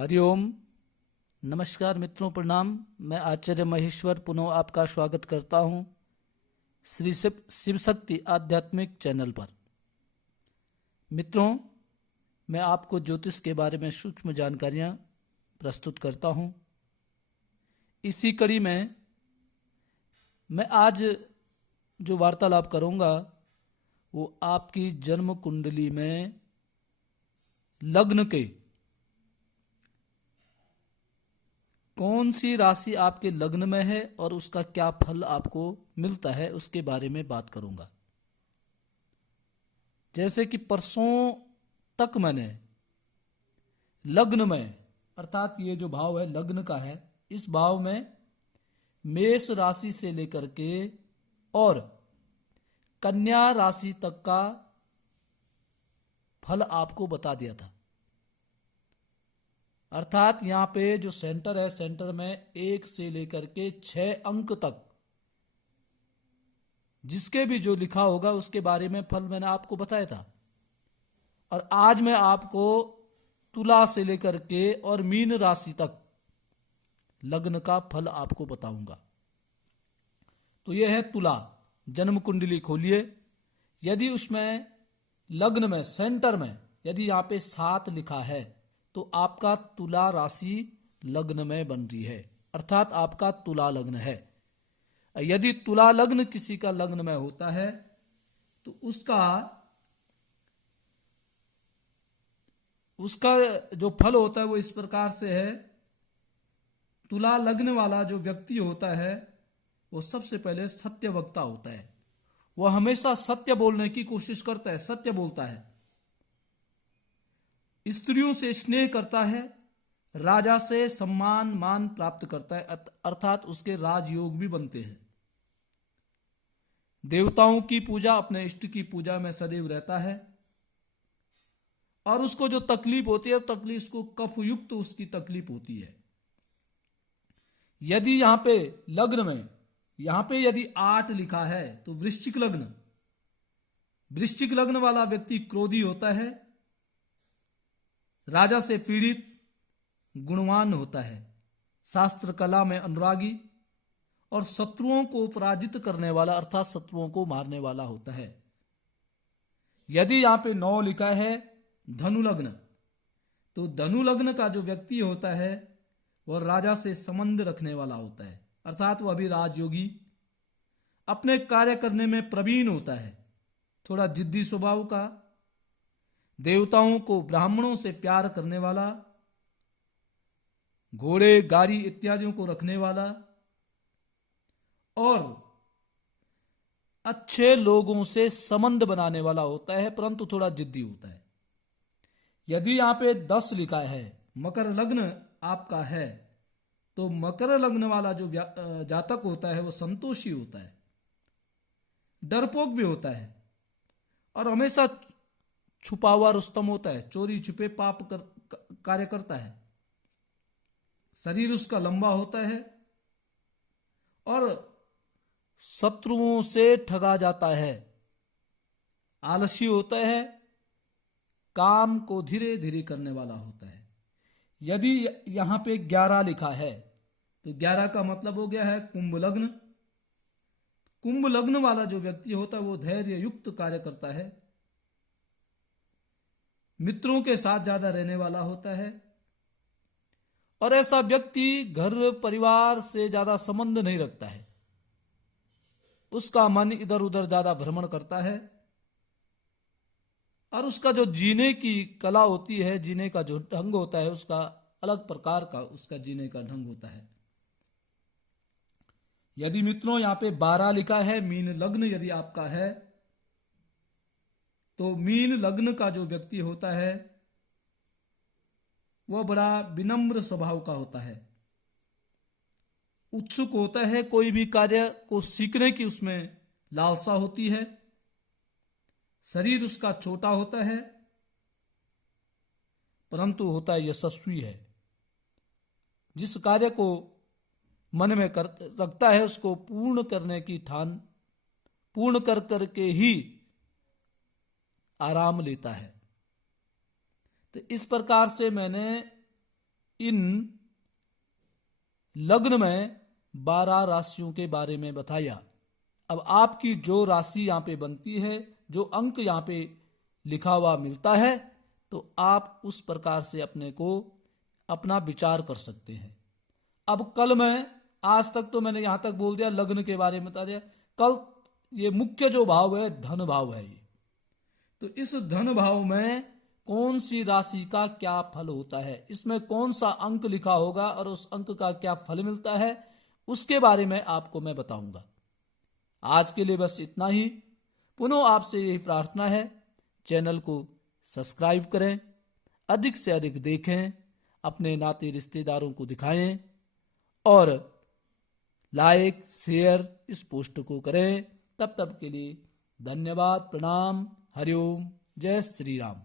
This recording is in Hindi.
हरिओम। नमस्कार मित्रों, प्रणाम। मैं आचार्य महेश्वर पुनः आपका स्वागत करता हूं श्री शिव शक्ति आध्यात्मिक चैनल पर। मित्रों, मैं आपको ज्योतिष के बारे में सूक्ष्म जानकारियां प्रस्तुत करता हूं। इसी कड़ी में मैं आज जो वार्तालाप करूंगा वो आपकी जन्म कुंडली में लग्न के कौन सी राशि आपके लग्न में है और उसका क्या फल आपको मिलता है उसके बारे में बात करूंगा। जैसे कि परसों तक मैंने लग्न में, अर्थात ये जो भाव है लग्न का है, इस भाव में मेष राशि से लेकर के और कन्या राशि तक का फल आपको बता दिया था। अर्थात यहाँ पे जो सेंटर है, सेंटर में 1 से लेकर के 6 अंक तक जिसके भी जो लिखा होगा उसके बारे में फल मैंने आपको बताया था। और आज मैं आपको तुला से लेकर के और मीन राशि तक लग्न का फल आपको बताऊंगा। तो यह है तुला। जन्म कुंडली खोलिए। यदि उसमें लग्न में सेंटर में यदि यहाँ पे 7 लिखा है तो आपका तुला राशि लग्न में बन रही है, अर्थात आपका तुला लग्न है। यदि तुला लग्न किसी का लग्न में होता है तो उसका जो फल होता है वो इस प्रकार से है। तुला लग्न वाला जो व्यक्ति होता है वो सबसे पहले सत्य वक्ता होता है। वह हमेशा सत्य बोलने की कोशिश करता है, सत्य बोलता है, स्त्रियों से स्नेह करता है, राजा से सम्मान मान प्राप्त करता है, अर्थात उसके राजयोग भी बनते हैं। देवताओं की पूजा, अपने इष्ट की पूजा में सदैव रहता है। और उसको जो तकलीफ होती है, तकलीफ उसको कफ युक्त उसकी तकलीफ होती है। यदि यहां पे लग्न में यहां पे यदि 8 लिखा है तो वृश्चिक लग्न वाला व्यक्ति क्रोधी होता है, राजा से पीड़ित, गुणवान होता है, शास्त्र कला में अनुरागी और शत्रुओं को पराजित करने वाला, अर्थात शत्रुओं को मारने वाला होता है। यदि यहां पे 9 लिखा है धनु लग्न, तो धनु लग्न का जो व्यक्ति होता है वह राजा से संबंध रखने वाला होता है, अर्थात वह भी राजयोगी, अपने कार्य करने में प्रवीण होता है, थोड़ा जिद्दी स्वभाव का, देवताओं को ब्राह्मणों से प्यार करने वाला, घोड़े गाड़ी इत्यादियों को रखने वाला और अच्छे लोगों से संबंध बनाने वाला होता है, परंतु थोड़ा जिद्दी होता है। यदि यहां पे 10 लिखा है, मकर लग्न आपका है, तो मकर लग्न वाला जो जातक होता है वो संतोषी होता है, डरपोक भी होता है और हमेशा छुपा हुआ रुस्तम होता है, चोरी छुपे पाप कार्य करता है। शरीर उसका लंबा होता है और शत्रुओं से ठगा जाता है, आलसी होता है, काम को धीरे धीरे करने वाला होता है। यदि यहां पे 11 लिखा है तो 11 का मतलब हो गया है कुंभ लग्न। कुंभ लग्न वाला जो व्यक्ति होता है वो धैर्य युक्त कार्य करता है, मित्रों के साथ ज्यादा रहने वाला होता है और ऐसा व्यक्ति घर परिवार से ज्यादा संबंध नहीं रखता है। उसका मन इधर उधर ज्यादा भ्रमण करता है और उसका जो जीने की कला होती है, जीने का जो ढंग होता है, उसका अलग प्रकार का उसका जीने का ढंग होता है। यदि मित्रों यहां पे 12 लिखा है, मीन लग्न यदि आपका है, तो मीन लग्न का जो व्यक्ति होता है वह बड़ा विनम्र स्वभाव का होता है, उत्सुक होता है, कोई भी कार्य को सीखने की उसमें लालसा होती है। शरीर उसका छोटा होता है परंतु होता है यशस्वी है। जिस कार्य को मन में रखता है उसको पूर्ण करने की ठान पूर्ण कर करके ही आराम लेता है। तो इस प्रकार से मैंने इन लग्न में 12 राशियों के बारे में बताया। अब आपकी जो राशि यहाँ पे बनती है, जो अंक यहाँ पे लिखा हुआ मिलता है, तो आप उस प्रकार से अपने को अपना विचार कर सकते हैं। अब कल मैं, आज तक तो मैंने यहाँ तक बोल दिया, लग्न के बारे में बता दिया। कल ये मुख्य जो भाव है धन भाव है ये, तो इस धन भाव में कौन सी राशि का क्या फल होता है, इसमें कौन सा अंक लिखा होगा और उस अंक का क्या फल मिलता है, उसके बारे में आपको मैं बताऊंगा। आज के लिए बस इतना ही। पुनः आपसे यही प्रार्थना है, चैनल को सब्सक्राइब करें, अधिक से अधिक देखें, अपने नाते रिश्तेदारों को दिखाएं और लाइक शेयर इस पोस्ट को करें। तब तक के लिए धन्यवाद, प्रणाम, हरिओम, जय श्री राम।